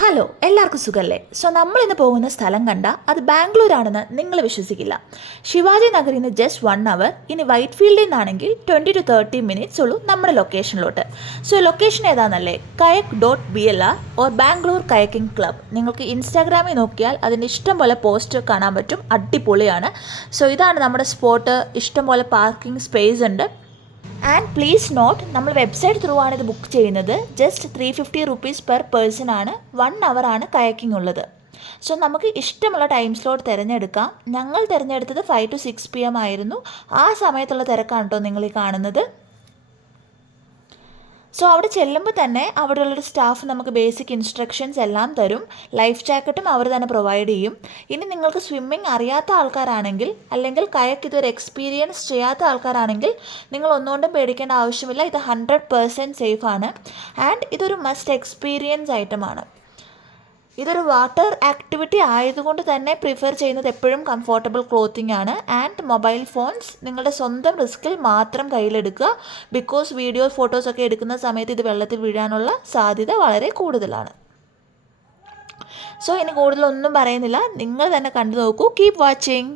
Hello എല്ലാവർക്കും സുഖല്ലേ. So നമ്മളിന്ന് പോകുന്ന സ്ഥലം കണ്ട അത് ബാംഗ്ലൂരാണെന്ന് നിങ്ങൾ വിശ്വസിക്കില്ല. ശിവാജി നഗറിൽ നിന്ന് ജസ്റ്റ് 1 അവർ. ഇനി വൈറ്റ് ഫീൽഡിൽ നിന്നാണെങ്കിൽ 20 to 30 minutes ഉള്ളൂ നമ്മുടെ ലൊക്കേഷനിലോട്ട്. സോ ലൊക്കേഷൻ ഏതാണെന്നല്ലേ, kayak.blr or Bangalore kayaking club. നിങ്ങൾക്ക് ഇൻസ്റ്റാഗ്രാമിൽ നോക്കിയാൽ അതിൻ്റെ ഇഷ്ടംപോലെ പോസ്റ്റ് കാണാൻ പറ്റും. അടിപൊളിയാണ്. സോ ഇതാണ് നമ്മുടെ സ്പോട്ട്. ഇഷ്ടംപോലെ പാർക്കിംഗ് സ്പേസ് ഉണ്ട്. ആൻഡ് പ്ലീസ് നോട്ട്, നമ്മൾ വെബ്സൈറ്റ് ത്രൂ ആണ് ഇത് ബുക്ക് ചെയ്യുന്നത്. ജസ്റ്റ് 350 rupees പെർ പേഴ്സൺ ആണ്. 1 hour ആണ് കയാക്കിംഗ് ഉള്ളത്. സോ നമുക്ക് ഇഷ്ടമുള്ള ടൈം സ്ലോട്ട് തിരഞ്ഞെടുക്കാം. ഞങ്ങൾ തിരഞ്ഞെടുത്തത് 5 to 6 PM ആയിരുന്നു. ആ സമയത്തുള്ള തിരക്കാണ് കേട്ടോ നിങ്ങൾ ഈ കാണുന്നത്. സോ അവിടെ ചെല്ലുമ്പോൾ തന്നെ അവിടെയുള്ളൊരു സ്റ്റാഫ് നമുക്ക് ബേസിക് ഇൻസ്ട്രക്ഷൻസ് എല്ലാം തരും. ലൈഫ് ജാക്കറ്റും അവർ തന്നെ പ്രൊവൈഡ് ചെയ്യും. ഇനി നിങ്ങൾക്ക് സ്വിമ്മിങ് അറിയാത്ത ആൾക്കാരാണെങ്കിൽ, അല്ലെങ്കിൽ കയക്ക് ഇതൊരു എക്സ്പീരിയൻസ് ചെയ്യാത്ത ആൾക്കാരാണെങ്കിൽ നിങ്ങൾ ഒന്നുകൊണ്ടും പേടിക്കേണ്ട ആവശ്യമില്ല. ഇത് 100% സേഫാണ്. ആൻഡ് ഇതൊരു മസ്റ്റ് എക്സ്പീരിയൻസ് ഐറ്റമാണ്. ഇതൊരു വാട്ടർ ആക്ടിവിറ്റി ആയതുകൊണ്ട് തന്നെ പ്രിഫർ ചെയ്യുന്നത് എപ്പോഴും കംഫോർട്ടബിൾ ക്ലോത്തിങ് ആണ്. ആൻഡ് മൊബൈൽ ഫോൺസ് നിങ്ങളുടെ സ്വന്തം റിസ്കിൽ മാത്രം കയ്യിലെടുക്കുക. ബിക്കോസ് വീഡിയോ ഫോട്ടോസൊക്കെ എടുക്കുന്ന സമയത്ത് ഇത് വെള്ളത്തിൽ വീഴാനുള്ള സാധ്യത വളരെ കൂടുതലാണ്. സോ ഇനി കൂടുതലൊന്നും പറയുന്നില്ല, നിങ്ങൾ തന്നെ കണ്ടു നോക്കൂ. Keep watching.